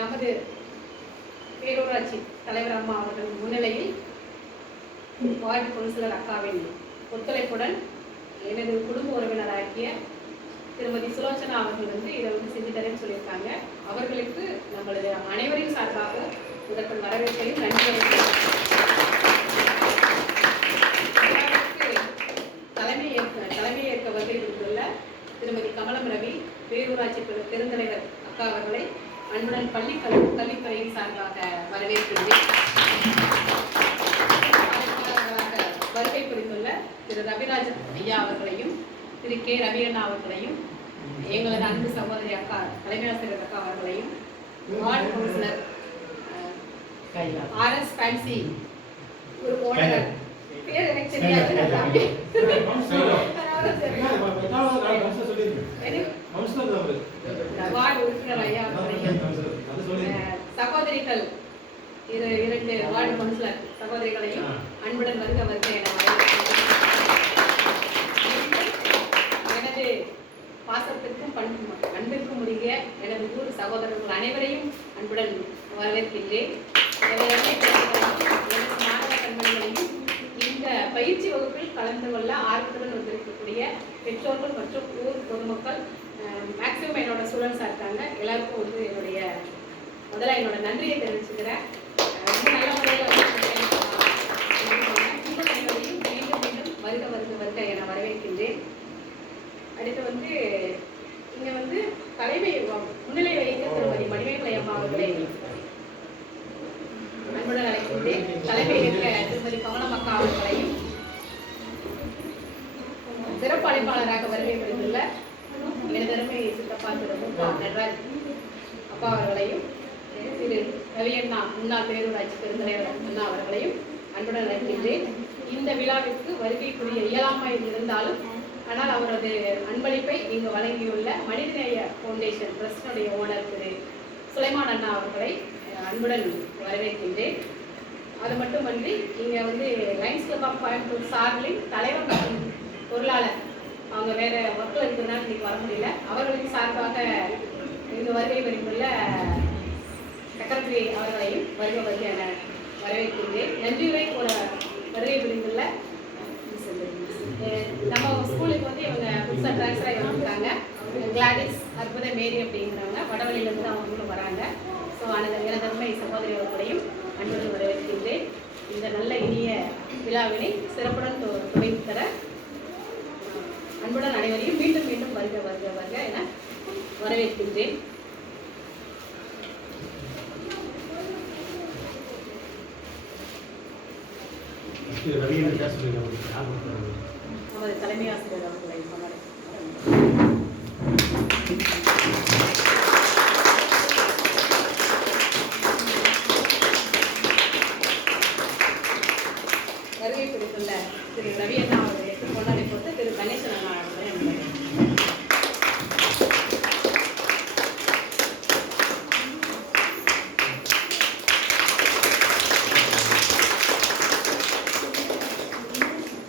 நமது பேரூராட்சி தலைவர் அம்மா அவர்கள் முன்னிலையில் வார்டு கவுன்சிலர் அக்காவின் ஒத்துழைப்புடன் எனது குடும்ப உறவினராகிய திருமதி சுலோச்சனா அவர்கள் இதை செஞ்சு தரேன்னு சொல்லியிருக்காங்க. அவர்களுக்கு நம்மளது அனைவரின் சார்பாக முதற்கண் வரவேற்பையும் நன்றி. தலைமை ஏற்க வருகை கொடுத்துள்ள திருமதி கமலம் ரவி பேரூராட்சி பெருந்தலைவர் அக்கா அவர்களை அன்புடன் கல்வித்துறையின் சார்பாக வரவேற்கின்றேன். வருகை புரிந்துள்ள திரு ரவிராஜ் ஐயா அவர்களையும் திரு கே ரவி அண்ணா அவர்களையும் எங்களது அன்பு சகோதரி அக்கா தலைமை ஆசிரியர் அக்கா அவர்களையும் வார்டு கவுன்சிலர் RS ஃபேன்சி ஒரு ஓனர் பேர் எனக்கு தெரியாது வார்டு உறுப்பினர் ஐயா சகோதரிகள் 2 வார்டு கவுன்சிலர் சகோதரிகளையும் அன்புடன் வருக எனது பாசத்திற்கும் அன்பிற்கும் உரிய எனது ஊர் சகோதரர்கள் அனைவரையும் அன்புடன் வரவேற்கின்றேன். மாணவ கண்மணிகளையும் இந்த பயிற்சி வகுப்பில் கலந்து கொள்ள ஆர்வத்துடன் வந்திருக்கக்கூடிய பெற்றோர்கள் மற்றும் ஊர் பொதுமக்கள் மேக்சிமம் என்னோட ஸ்டூடெண்ட்ஸாக இருக்காங்க. எல்லாருக்கும் முதல்ல என்னோட நன்றியை தெரிவிச்சுக்கிறேன். நல்ல முறையில் அனைவரையும் மீண்டும் மீண்டும் வருக என வரவேற்கின்றேன். அடுத்து இங்கே தலைமை முன்னிலை வகிக்க திருமதி மணிமேகலை அம்மா அவர்களை அன்புடன் அழைக்கின்றேன். தலைமை ஏற்க திருமதி கமலம் அக்கா அவர்களையும் சிறப்பு அழைப்பாளராக வருகை புரிந்துள்ள எனதருமை சித்தப்பா திரு நடராஜ் அப்பா அவர்களையும் திரு ரவி அண்ணா முன்னாள் பேரூராட்சி பெருந்தலைவர் அண்ணா அவர்களையும் அன்புடன் அழைக்கின்றேன். இந்த விழாவிற்கு வருகைக்குரிய இயலாமை இருந்தாலும் ஆனால் அவரது அன்பளிப்பை இங்கு வழங்கியுள்ள மனிதநேய ஃபவுண்டேஷன் ட்ரஸ்டினுடைய ஓனர் திரு சுலைமான் அண்ணா அவர்களை அன்புடன் வரவேற்கின்றேன். அது மட்டுமன்றி இங்கே லைன்ஸ் கிளப் ஆஃப் கோயம்புத்தூர் சார்பில் தலைவர் மற்றும் பொருளாளர் அவங்க வேறு ஒர்க்கில் இருக்கிறதுனால இன்னைக்கு வர முடியல. அவர்களின் சார்பாக இங்கு வருகை புரிந்துள்ள செக்ரட்டரி அவர்களையும் வருக என வரவேற்கின்றேன். நன்றியுரை கூட வருகை புரிந்துள்ள நம்ம ஸ்கூலுக்கு இவங்க புதுசாக ட்ரான்ஸ்ஃபர் ஆகி வந்திருக்காங்க. கிளாடிஸ் அற்புத மேரி அப்படிங்கிறவங்க வடவழியிலேருந்து அவங்களும் வராங்க. ஸோ எனதன்மை சகோதரி அவர்களையும் அன்புடன் வரவேற்கின்றேன். இந்த நல்ல இனிய விழாவினை சிறப்புடன் துவைத்து தர அன்புடன் அனைவரையும் மீண்டும் மீண்டும் வருக என வரவேற்கின்றேன். நமது தலைமை ஆசிரியர் அவர்களை வருகை குறித்துள்ள திரு ரவி அண்ணா அவர்களை கொண்டாடி கொடுத்து திரு கணேசன் அண்ணா அவர்களை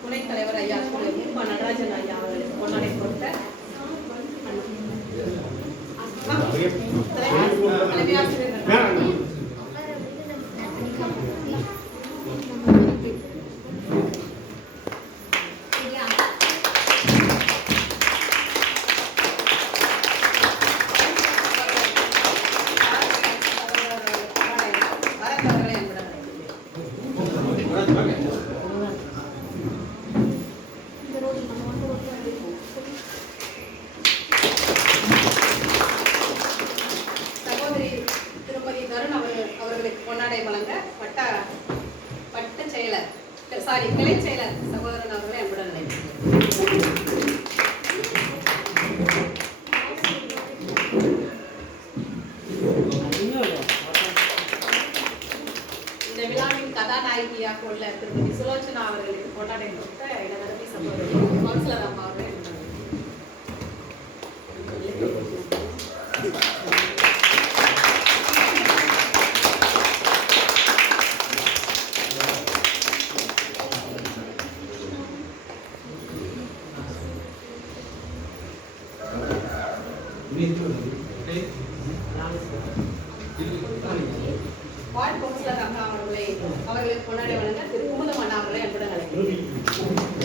துணைத் தலைவர் ஐயா நடராஜன் ஐயா அவர்களுக்கு கொண்டாடி கொடுத்த தலைமை ஆசிரியர் சகோதரி திருமதி தருண் அவர்களுக்கு கொண்டாடை வழங்க கிளை செயலர் சகோதரன் அவர்களை அன்புடன் இந்த விழாவின் கதாநாயகியாக உள்ள திருமதி சுலோச்சனா அவர்களுக்கு கொண்டாடை கொடுத்த எனதருமை சகோதரி கவுன்சிலர் அம்மா அவர்கள் Okay. பொன்னாடை வழங்க திரு குமுதம் அண்ணா அவர்களை அன்புடன் அழைக்கிறேன்.